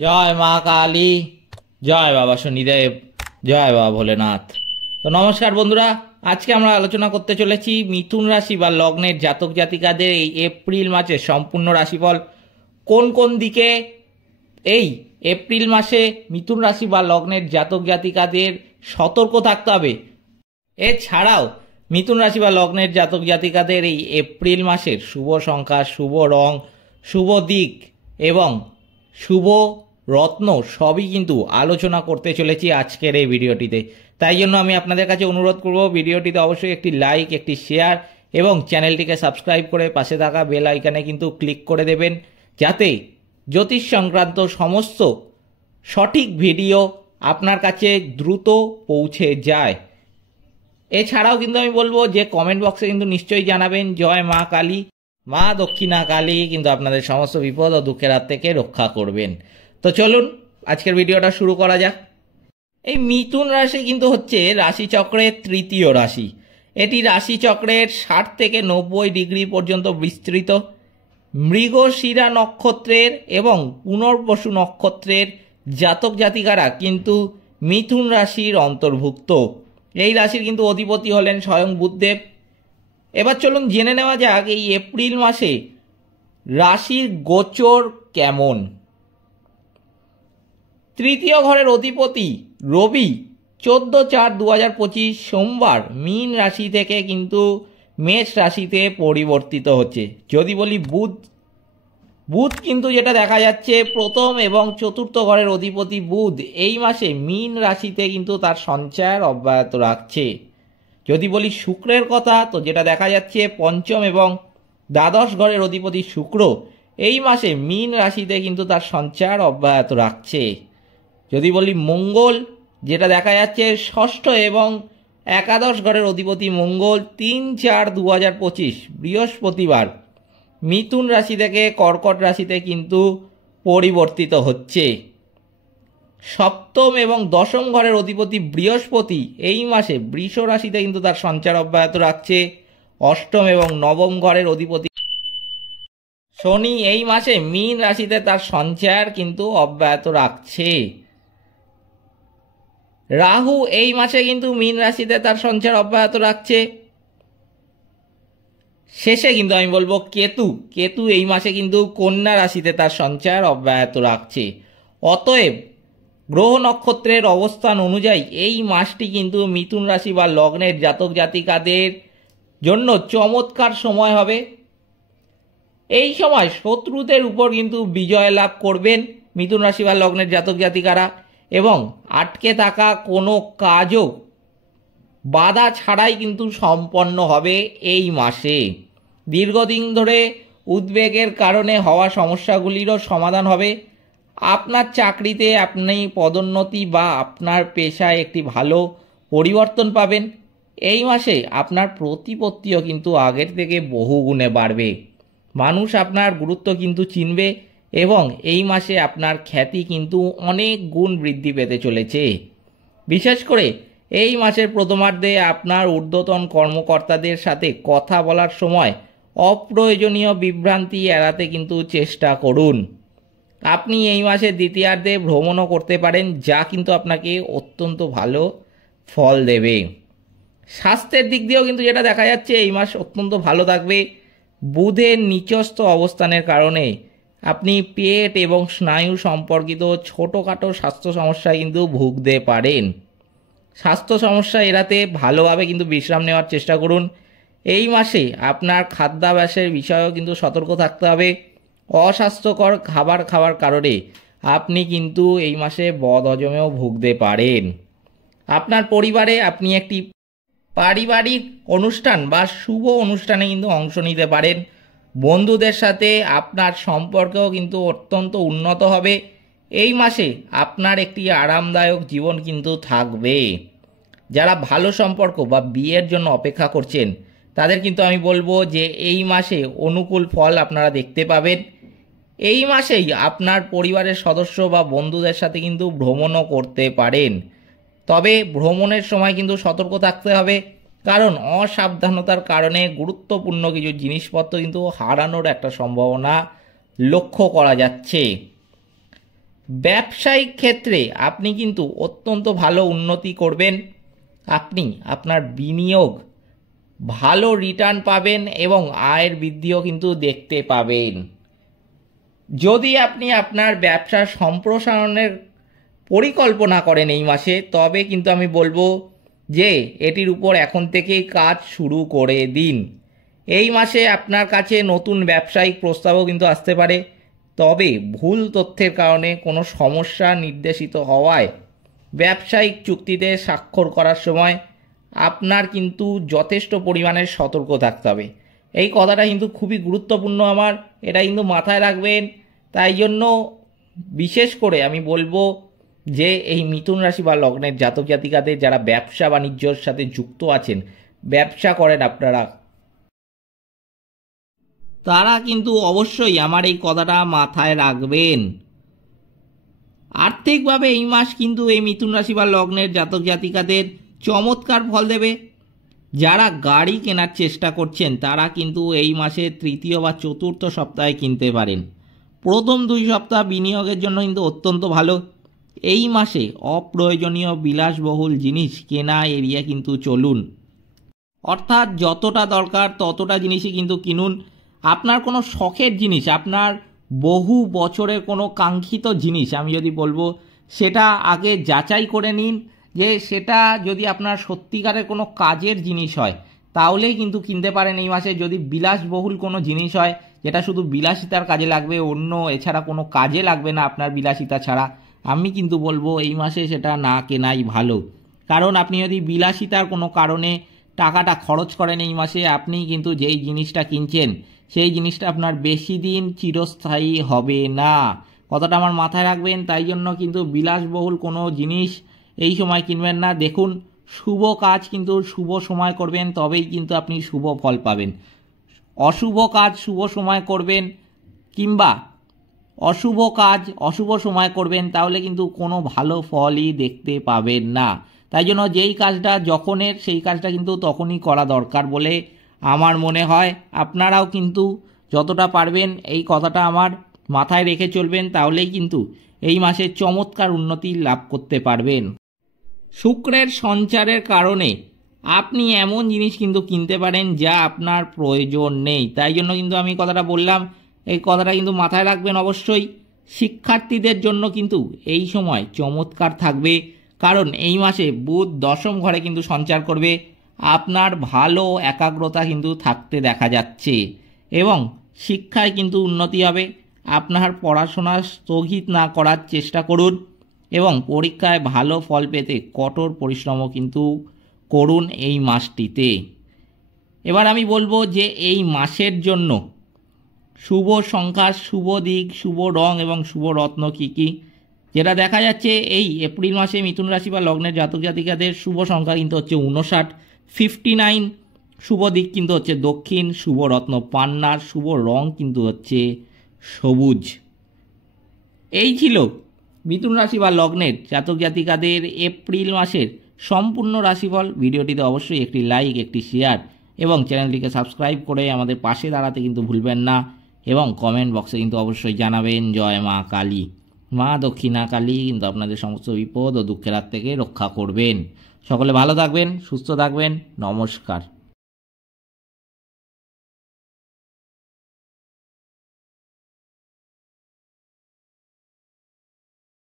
জয় মা কালী, জয় বাবা শনিদেব, জয় বাবা ভোলেনাথ। তো নমস্কার বন্ধুরা, আজকে আমরা আলোচনা করতে চলেছি মিথুন রাশি বা লগ্নের জাতক জাতিকাদের এই এপ্রিল মাসের সম্পূর্ণ রাশিফল কোন কোন দিকে এই এপ্রিল মাসে মিথুন রাশি বা লগ্নের জাতক জাতিকাদের সতর্ক থাকতে হবে। এছাড়াও মিথুন রাশি বা লগ্নের জাতক জাতিকাদের এই এপ্রিল মাসের শুভ সংখ্যা, শুভ রং, শুভ দিক এবং শুভ রত্ন সবই কিন্তু আলোচনা করতে চলেছি আজকের এই ভিডিওটিতে। তাই জন্য আমি আপনাদের কাছে অনুরোধ করব, ভিডিওটিতে অবশ্যই একটি লাইক, একটি শেয়ার এবং চ্যানেলটিকে সাবস্ক্রাইব করে পাশে থাকা বেল আইকনে কিন্তু ক্লিক করে দেবেন, যাতে জ্যোতিষ সংক্রান্ত সমস্ত সঠিক ভিডিও আপনার কাছে দ্রুত পৌঁছে যায়। এছাড়াও কিন্তু আমি বলবো যে কমেন্ট বক্সে কিন্তু নিশ্চয়ই জানাবেন জয় মা কালী, মা দক্ষিণা কালী কিন্তু আপনাদের সমস্ত বিপদ ও দুঃখের হাত থেকে রক্ষা করবেন। তো চলুন আজকের ভিডিওটা শুরু করা যাক। এই মিথুন রাশি কিন্তু হচ্ছে রাশিচক্রের তৃতীয় রাশি। এটি রাশিচক্রের 60 থেকে 90 ডিগ্রি পর্যন্ত বিস্তৃত। মৃগশিরা নক্ষত্রের এবং পুনর্বসু নক্ষত্রের জাতক জাতিকারা কিন্তু মিথুন রাশির অন্তর্ভুক্ত। এই রাশির কিন্তু অধিপতি হলেন স্বয়ং বুধদেব। এবার চলুন জেনে নেওয়া যাক এই এপ্রিল মাসে রাশির গোচর কেমন। তৃতীয় ঘরের অধিপতি রবি 14/4/2025 সোমবার মীন রাশি থেকে কিন্তু মেষ রাশিতে পরিবর্তিত হচ্ছে। যদি বলি বুধ কিন্তু যেটা দেখা যাচ্ছে প্রথম এবং চতুর্থ ঘরের অধিপতি বুধ এই মাসে মীন রাশিতে কিন্তু তার সঞ্চার অব্যাহত রাখছে। যদি বলি শুক্রের কথা, তো যেটা দেখা যাচ্ছে পঞ্চম এবং দ্বাদশ ঘরের অধিপতি শুক্র এই মাসে মীন রাশিতে কিন্তু তার সঞ্চার অব্যাহত রাখছে। যদি বলি মঙ্গল, যেটা দেখা যাচ্ছে ষষ্ঠ এবং একাদশ ঘরের অধিপতি মঙ্গল 3/4/2025 বৃহস্পতিবার মিথুন রাশি থেকে কর্কট রাশিতে কিন্তু পরিবর্তিত হচ্ছে। সপ্তম এবং দশম ঘরের অধিপতি বৃহস্পতি এই মাসে বৃষ রাশিতে কিন্তু তার সঞ্চার অব্যাহত রাখছে। অষ্টম এবং নবম ঘরের অধিপতি শনি এই মাসে মীন রাশিতে তার সঞ্চার কিন্তু অব্যাহত রাখছে। রাহু এই মাসে কিন্তু মীন রাশিতে তার সঞ্চার অব্যাহত রাখছে। শেষে কিন্তু আমি বলবো কেতু এই মাসে কিন্তু কন্যা রাশিতে তার সঞ্চার অব্যাহত রাখছে। অতএব গ্রহ নক্ষত্রের অবস্থান অনুযায়ী এই মাসটি কিন্তু মিথুন রাশি বা লগ্নের জাতক জাতিকাদের জন্য চমৎকার সময় হবে। এই সময় শত্রুদের উপর কিন্তু বিজয় লাভ করবেন মিথুন রাশি বা লগ্নের জাতক জাতিকারা, এবং আটকে থাকা কোনো কাজও বাধা ছাড়াই কিন্তু সম্পন্ন হবে এই মাসে। দীর্ঘদিন ধরে উদ্বেগের কারণে হওয়া সমস্যাগুলিরও সমাধান হবে। আপনার চাকরিতে আপনি পদোন্নতি বা আপনার পেশায় একটি ভালো পরিবর্তন পাবেন। এই মাসে আপনার প্রতিপত্তিও কিন্তু আগের থেকে বহু গুণে বাড়বে। মানুষ আপনার গুরুত্ব কিন্তু চিনবে এবং এই মাসে আপনার খ্যাতি কিন্তু অনেক গুণ বৃদ্ধি পেতে চলেছে। বিশেষ করে এই মাসের প্রথমার্ধে আপনার ঊর্ধ্বতন কর্মকর্তাদের সাথে কথা বলার সময় অপ্রয়োজনীয় বিভ্রান্তি এড়াতে কিন্তু চেষ্টা করুন। আপনি এই মাসের দ্বিতীয়ার্ধে ভ্রমণও করতে পারেন, যা কিন্তু আপনাকে অত্যন্ত ভালো ফল দেবে। স্বাস্থ্যের দিক দিয়েও কিন্তু যেটা দেখা যাচ্ছে এই মাস অত্যন্ত ভালো থাকবে। বুধের নিচস্থ অবস্থানের কারণে আপনি পেট এবং স্নায়ু সম্পর্কিত ছোটোখাটো স্বাস্থ্য সমস্যায় কিন্তু ভুগতে পারেন। স্বাস্থ্য সমস্যা এড়াতে ভালোভাবে কিন্তু বিশ্রাম নেওয়ার চেষ্টা করুন। এই মাসে আপনার খাদ্যাভ্যাসের বিষয়েও কিন্তু সতর্ক থাকতে হবে। অস্বাস্থ্যকর খাবার খাওয়ার কারণে আপনি কিন্তু এই মাসে বদহজমেও ভুগতে পারেন। আপনার পরিবারে আপনি একটি পারিবারিক অনুষ্ঠান বা শুভ অনুষ্ঠানে কিন্তু অংশ নিতে পারেন। বন্ধুদের সাথে আপনার সম্পর্কও কিন্তু অত্যন্ত উন্নত হবে। এই মাসে আপনার একটি আরামদায়ক জীবন কিন্তু থাকবে। যারা ভালো সম্পর্ক বা বিয়ের জন্য অপেক্ষা করছেন তাদের কিন্তু আমি বলবো যে এই মাসে অনুকূল ফল আপনারা দেখতে পাবেন। এই মাসেই আপনার পরিবারের সদস্য বা বন্ধুদের সাথে কিন্তু ভ্রমণও করতে পারেন। তবে ভ্রমণের সময় কিন্তু সতর্ক থাকতে হবে, কারণ অসাবধানতার কারণে গুরুত্বপূর্ণ কিছু জিনিসপত্র কিন্তু হারানোর একটা সম্ভাবনা লক্ষ্য করা যাচ্ছে। ব্যবসায়িক ক্ষেত্রে আপনি কিন্তু অত্যন্ত ভালো উন্নতি করবেন। আপনি আপনার বিনিয়োগ ভালো রিটার্ন পাবেন এবং আয়ের বৃদ্ধিও কিন্তু দেখতে পাবেন। যদি আপনি আপনার ব্যবসা সম্প্রসারণের পরিকল্পনা করেন এই মাসে, তবে কিন্তু আমি বলবো যে এটির উপর এখন থেকেই কাজ শুরু করে দিন। এই মাসে আপনার কাছে নতুন ব্যবসায়িক প্রস্তাবও কিন্তু আসতে পারে, তবে ভুল তথ্যের কারণে কোনো সমস্যা নির্দেশিত হওয়ায় ব্যবসায়িক চুক্তিতে স্বাক্ষর করার সময় আপনার কিন্তু যথেষ্ট পরিমাণে সতর্ক থাকতে হবে। এই কথাটা কিন্তু খুবই গুরুত্বপূর্ণ, এটা কিন্তু মাথায় রাখবেন। তাই জন্য বিশেষ করে আমি বলবো যে এই মিথুন রাশি বা লগ্নের জাতক জাতিকাদের যারা ব্যবসা বাণিজ্যর সাথে যুক্ত আছেন, ব্যবসা করেন আপনারা, তারা কিন্তু অবশ্যই আমার এই কথাটা মাথায় রাখবেন। আর্থিকভাবে এই মাস কিন্তু এই মিথুন রাশি বা লগ্নের জাতক জাতিকাদের চমৎকার ফল দেবে। যারা গাড়ি কেনার চেষ্টা করছেন তারা কিন্তু এই মাসের তৃতীয় বা চতুর্থ সপ্তাহে কিনতে পারেন। প্রথম 2 সপ্তাহ বিনিয়োগের জন্য কিন্তু অত্যন্ত ভালো। এই মাসে অপ্রয়োজনীয় বিলাসবহুল জিনিস কেনা এড়িয়ে কিন্তু চলুন, অর্থাৎ যতটা দরকার ততটা জিনিসই কিন্তু কিনুন। আপনার কোনো শখের জিনিস, আপনার বহু বছরের কোনো কাঙ্ক্ষিত জিনিস আমি যদি বলবো, সেটা আগে যাচাই করে নিন যে সেটা যদি আপনার সত্যিকারের কোনো কাজের জিনিস হয় তাহলেই কিন্তু কিনতে পারেন এই মাসে। যদি বিলাসবহুল কোনো জিনিস হয় যেটা শুধু বিলাসিতার কাজে লাগবে, অন্য এছাড়া কোনো কাজে লাগবে না আপনার বিলাসিতা ছাড়া, আমি কিন্তু বলবো এই মাসে সেটা না কেনাই ভালো। কারণ আপনি যদি বিলাসিতার কোনো কারণে টাকাটা খরচ করেন এই মাসে, আপনি কিন্তু যেই জিনিসটা কিনছেন সেই জিনিসটা আপনার বেশি দিন চিরস্থায়ী হবে না। কথাটা আমার মাথায় রাখবেন। তাই জন্য কিন্তু বিলাসবহুল কোনো জিনিস এই সময় কিনবেন না। দেখুন, শুভ কাজ কিন্তু শুভ সময় করবেন, তবেই কিন্তু আপনি শুভ ফল পাবেন। অশুভ কাজ শুভ সময় করবেন কিংবা অশুভ কাজ অশুভ সময় করবেন, তাহলে কিন্তু কোনো ভালো ফলই দেখতে পাবেন না। তাই জন্য যেই কাজটা যখনের সেই কাজটা কিন্তু তখনই করা দরকার বলে আমার মনে হয়। আপনারাও কিন্তু যতটা পারবেন এই কথাটা আমার মাথায় রেখে চলবেন, তাহলেই কিন্তু এই মাসে চমৎকার উন্নতি লাভ করতে পারবেন। শুক্রের সঞ্চারের কারণে আপনি এমন জিনিস কিন্তু কিনতে পারেন যা আপনার প্রয়োজন নেই। তাই জন্য কিন্তু আমি কথাটা বললাম, এই কথাটা কিন্তু মাথায় রাখবেন অবশ্যই। শিক্ষার্থীদের জন্য কিন্তু এই সময় চমৎকার থাকবে, কারণ এই মাসে বুধ 10ম ঘরে কিন্তু সঞ্চার করবে। আপনার ভালো একাগ্রতা কিন্তু থাকতে দেখা যাচ্ছে এবং শিক্ষায় কিন্তু উন্নতি হবে। আপনার পড়াশোনা স্থগিত না করার চেষ্টা করুন এবং পরীক্ষায় ভালো ফল পেতে কঠোর পরিশ্রমও কিন্তু করুন এই মাসটিতে। এবার আমি বলবো যে এই মাসের জন্য শুভ সংখ্যা, শুভ দিক, শুভ রং এবং শুভ রত্ন কী কী, যেটা দেখা যাচ্ছে এই এপ্রিল মাসে মিথুন রাশি বা লগ্নের জাতক জাতিকাদের শুভ সংখ্যা কিন্তু হচ্ছে 59, 59। শুভ দিক কিন্তু হচ্ছে দক্ষিণ, শুভ রত্ন পান্নার, শুভ রং কিন্তু হচ্ছে সবুজ। এই ছিল মিথুন রাশি বা লগ্নের জাতক জাতিকাদের এপ্রিল মাসের সম্পূর্ণ রাশিফল। ভিডিওটিতে অবশ্যই একটি লাইক, একটি শেয়ার এবং চ্যানেলটিকে সাবস্ক্রাইব করে আমাদের পাশে দাঁড়াতে কিন্তু ভুলবেন না এবং কমেন্ট বক্সে কিন্তু অবশ্যই জানাবেন জয় মা কালী। মা দক্ষিণা কালী কিন্তু আপনাদের সমস্ত বিপদ ও দুঃখের হাত থেকে রক্ষা করবেন। সকলে ভালো থাকবেন, সুস্থ থাকবেন। নমস্কার।